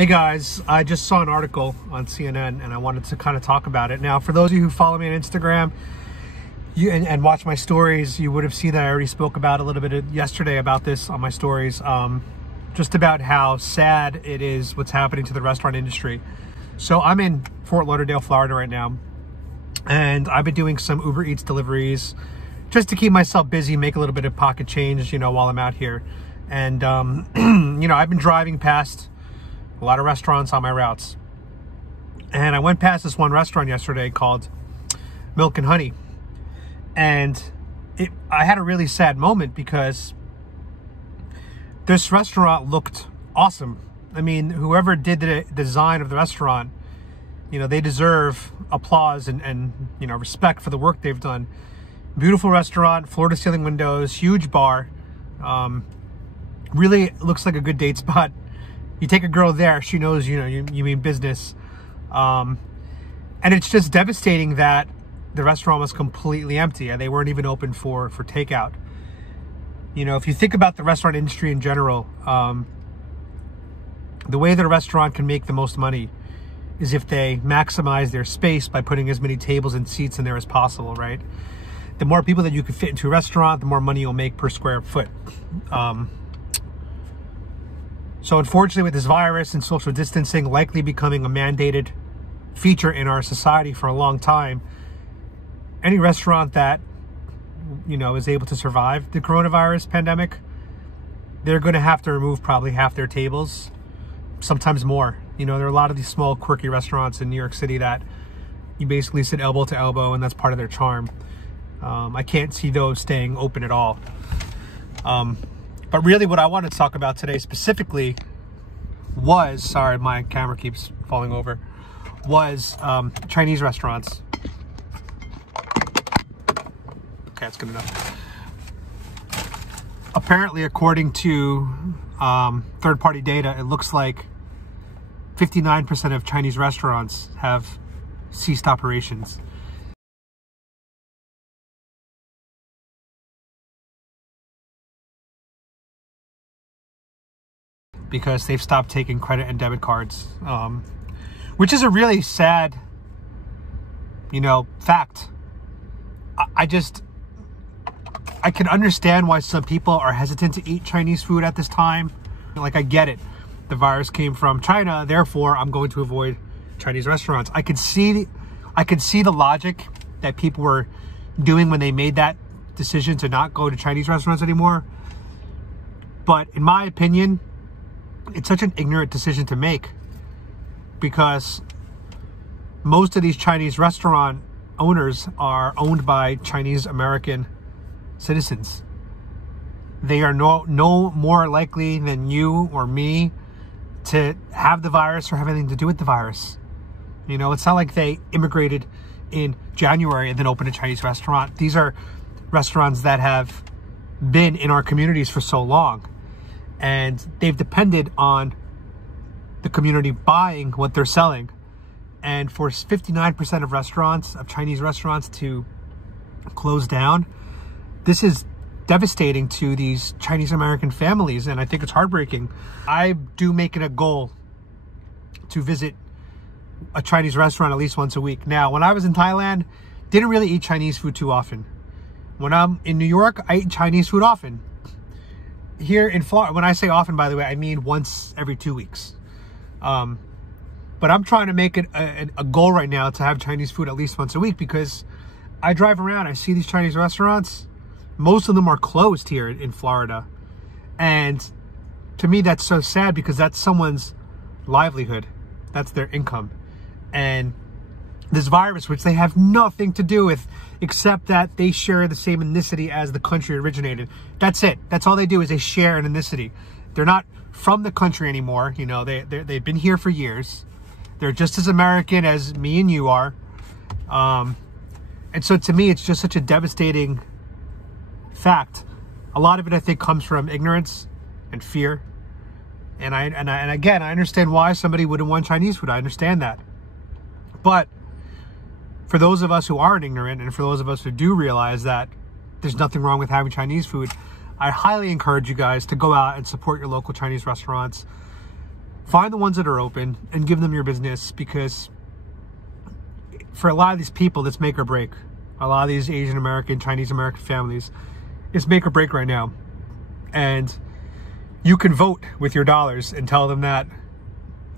Hey guys, I just saw an article on CNN and I wanted to kind of talk about it. Now, for those of you who follow me on Instagram and watch my stories, you would have seen that I already spoke about a little bit yesterday about this on my stories, just about how sad it is what's happening to the restaurant industry. So I'm in Fort Lauderdale, Florida right now, and I've been doing some Uber Eats deliveries just to keep myself busy, make a little bit of pocket change, while I'm out here. And, I've been driving past a lot of restaurants on my routes. And I went past this one restaurant yesterday called Milk and Honey. And I had a really sad moment because this restaurant looked awesome. I mean, whoever did the design of the restaurant, they deserve applause and respect for the work they've done. Beautiful restaurant, floor-to-ceiling windows, huge bar. Really looks like a good date spot. You take a girl there, she knows, you mean business. And it's just devastating that the restaurant was completely empty and they weren't even open for takeout. If you think about the restaurant industry in general, the way that a restaurant can make the most money is if they maximize their space by putting as many tables and seats in there as possible, right? The more people that you can fit into a restaurant, the more money you'll make per square foot. So unfortunately, with this virus and social distancing likely becoming a mandated feature in our society for a long time, any restaurant that, is able to survive the coronavirus pandemic, they're going to have to remove probably half their tables, sometimes more. There are a lot of these small, quirky restaurants in New York City that you basically sit elbow to elbow, and that's part of their charm. I can't see those staying open at all. But really what I wanted to talk about today specifically was, sorry, my camera keeps falling over, was Chinese restaurants. Okay, that's good enough. Apparently, according to third-party data, it looks like 59% of Chinese restaurants have ceased operations. Because they've stopped taking credit and debit cards, which is a really sad, fact. I can understand why some people are hesitant to eat Chinese food at this time. Like, I get it. The virus came from China, therefore I'm going to avoid Chinese restaurants. I could see the logic that people were doing when they made that decision to not go to Chinese restaurants anymore. But in my opinion, it's such an ignorant decision to make, because most of these Chinese restaurant owners are owned by Chinese American citizens. They are no more likely than you or me to have the virus or have anything to do with the virus. It's not like they immigrated in January and then opened a Chinese restaurant. These are restaurants that have been in our communities for so long. And they've depended on the community buying what they're selling. And for 59% of restaurants, of Chinese restaurants, to close down, this is devastating to these Chinese American families. And I think it's heartbreaking. I do make it a goal to visit a Chinese restaurant at least once a week. Now, when I was in Thailand, didn't really eat Chinese food too often. When I'm in New York, I eat Chinese food often. Here in Florida, when I say often, by the way, I mean once every 2 weeks. But I'm trying to make it a goal right now to have Chinese food at least once a week, because I drive around, I see these Chinese restaurants. Most of them are closed here in Florida. And to me, that's so sad, because that's someone's livelihood. That's their income. And this virus, which they have nothing to do with, except that they share the same ethnicity as the country originated. That's it. That's all they do, is they share an ethnicity. They're not from the country anymore. They've been here for years. They're just as American as me and you are. And so to me, it's just such a devastating fact. A lot of it, I think, comes from ignorance and fear. And again, I understand why somebody wouldn't want Chinese food. I understand that. But for those of us who aren't ignorant, and for those of us who do realize that there's nothing wrong with having Chinese food, I highly encourage you guys to go out and support your local Chinese restaurants. find the ones that are open and give them your business, because for a lot of these people, it's make or break. A lot of these Asian American, Chinese American families, it's make or break right now. And you can vote with your dollars and tell them that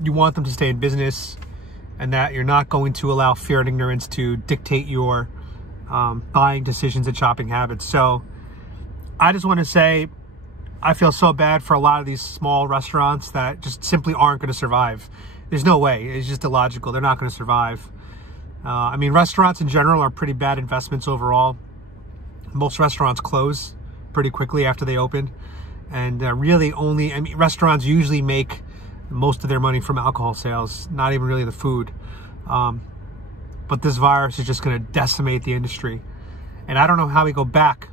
you want them to stay in business and that you're not going to allow fear and ignorance to dictate your buying decisions and shopping habits. So I just want to say, I feel so bad for a lot of these small restaurants that just simply aren't going to survive. There's no way. It's just illogical. They're not going to survive. I mean, restaurants in general are pretty bad investments overall. Most restaurants close pretty quickly after they open. And really only, I mean, restaurants usually make most of their money from alcohol sales, not even really the food. But this virus is just going to decimate the industry. And I don't know how we go back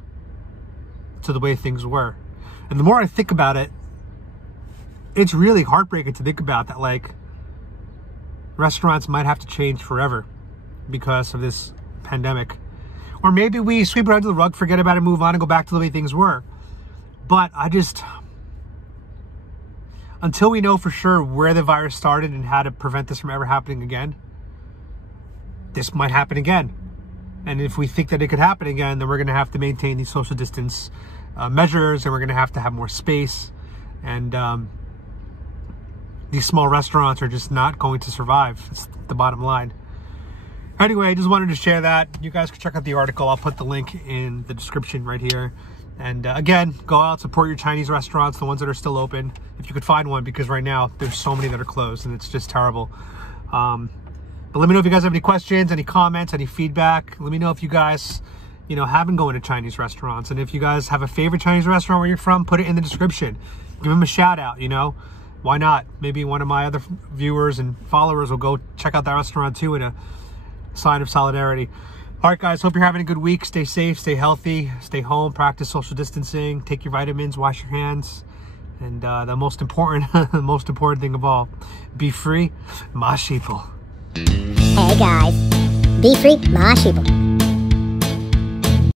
to the way things were. And the more I think about it, it's really heartbreaking to think about that, like, restaurants might have to change forever because of this pandemic. Or maybe we sweep it under the rug, forget about it, move on, and go back to the way things were. But I just, until we know for sure where the virus started and how to prevent this from ever happening again, this might happen again. And if we think that it could happen again, then we're going to have to maintain these social distance measures, and we're going to have more space. And these small restaurants are just not going to survive. It's the bottom line. Anyway, I just wanted to share that. You guys can check out the article. I'll put the link in the description right here. And again, go out, support your Chinese restaurants, the ones that are still open, if you could find one, because right now there's so many that are closed and it's just terrible. But let me know if you guys have any questions, any comments, any feedback. Let me know if you guys, you know, have been going to Chinese restaurants. And if you guys have a favorite Chinese restaurant where you're from, put it in the description. Give them a shout out, you know. Why not? Maybe one of my other viewers and followers will go check out that restaurant too, in a sign of solidarity. All right, guys, hope you're having a good week. Stay safe, stay healthy, stay home, practice social distancing, take your vitamins, wash your hands. And the most important thing of all, be free, my sheeple. Hey guys, be free, my sheeple.